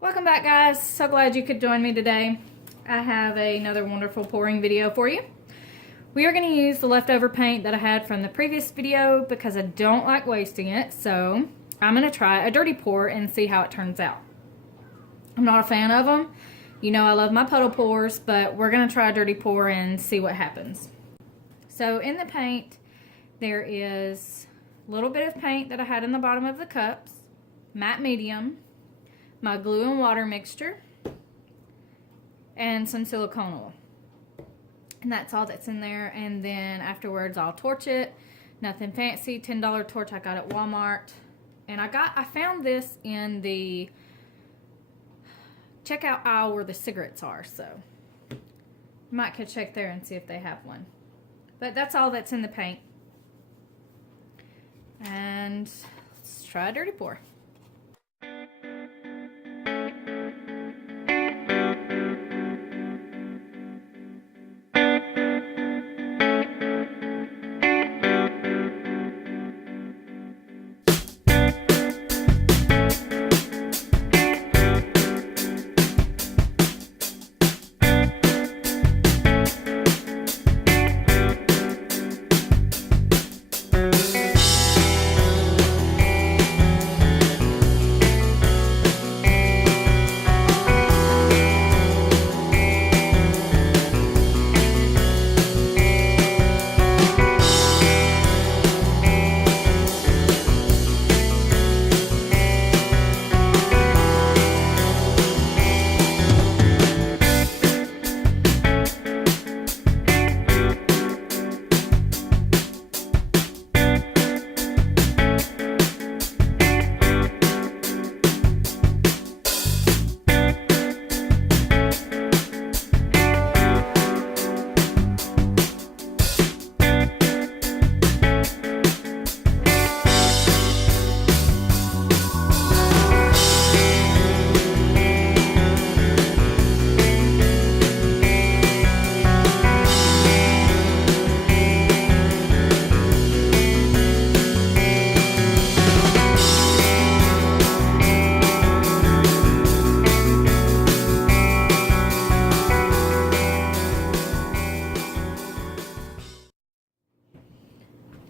Welcome back, guys. So glad you could join me today. I have another wonderful pouring video for you. We are going to use the leftover paint that I had from the previous video because I don't like wasting it. So I'm going to try a dirty pour and see how it turns out. I'm not a fan of them. You know I love my puddle pours, but we're going to try a dirty pour and see what happens. So in the paint, there is a little bit of paint that I had in the bottom of the cups, matte medium, my glue and water mixture, and some silicone oil. And that's all that's in there. And then afterwards I'll torch it. Nothing fancy, $10 torch I got at Walmart. And I found this in the checkout aisle where the cigarettes are, so you might could check there and see if they have one. But that's all that's in the paint. And let's try a dirty pour.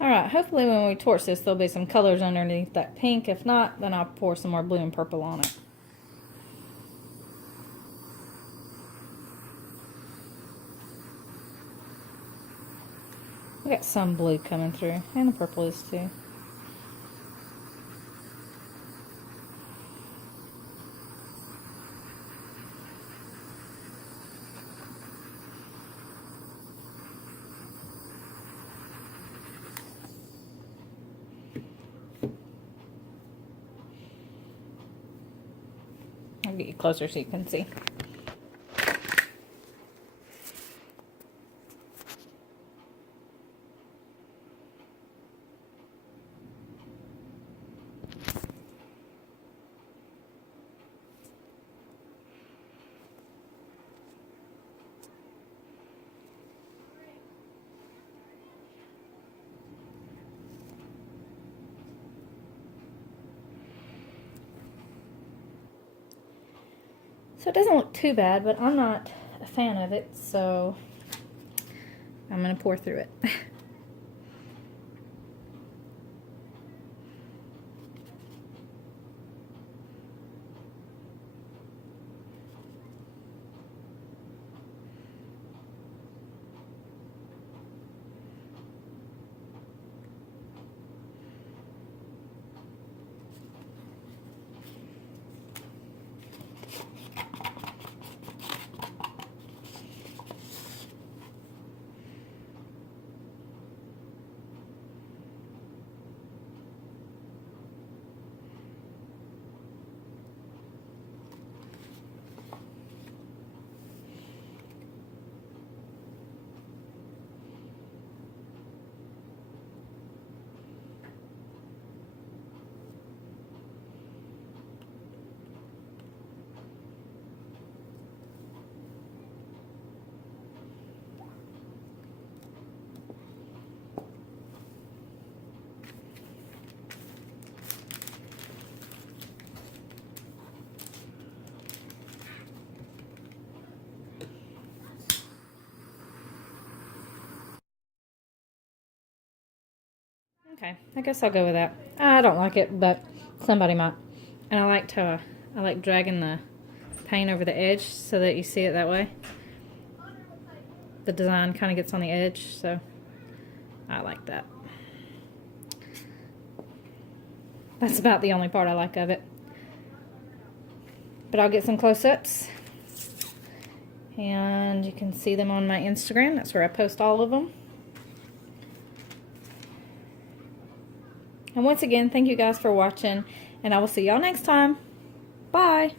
Alright, hopefully when we torch this there'll be some colors underneath that pink. If not, then I'll pour some more blue and purple on it. We got some blue coming through, and the purple is too. I'll get you closer so you can see. So it doesn't look too bad, but I'm not a fan of it, so I'm going to pour through it. Okay, I guess I'll go with that. I don't like it, but somebody might. And I like dragging the paint over the edge so that you see it that way. The design kind of gets on the edge, so I like that. That's about the only part I like of it. But I'll get some close-ups. And you can see them on my Instagram. That's where I post all of them. And once again, thank you guys for watching. And I will see y'all next time. Bye.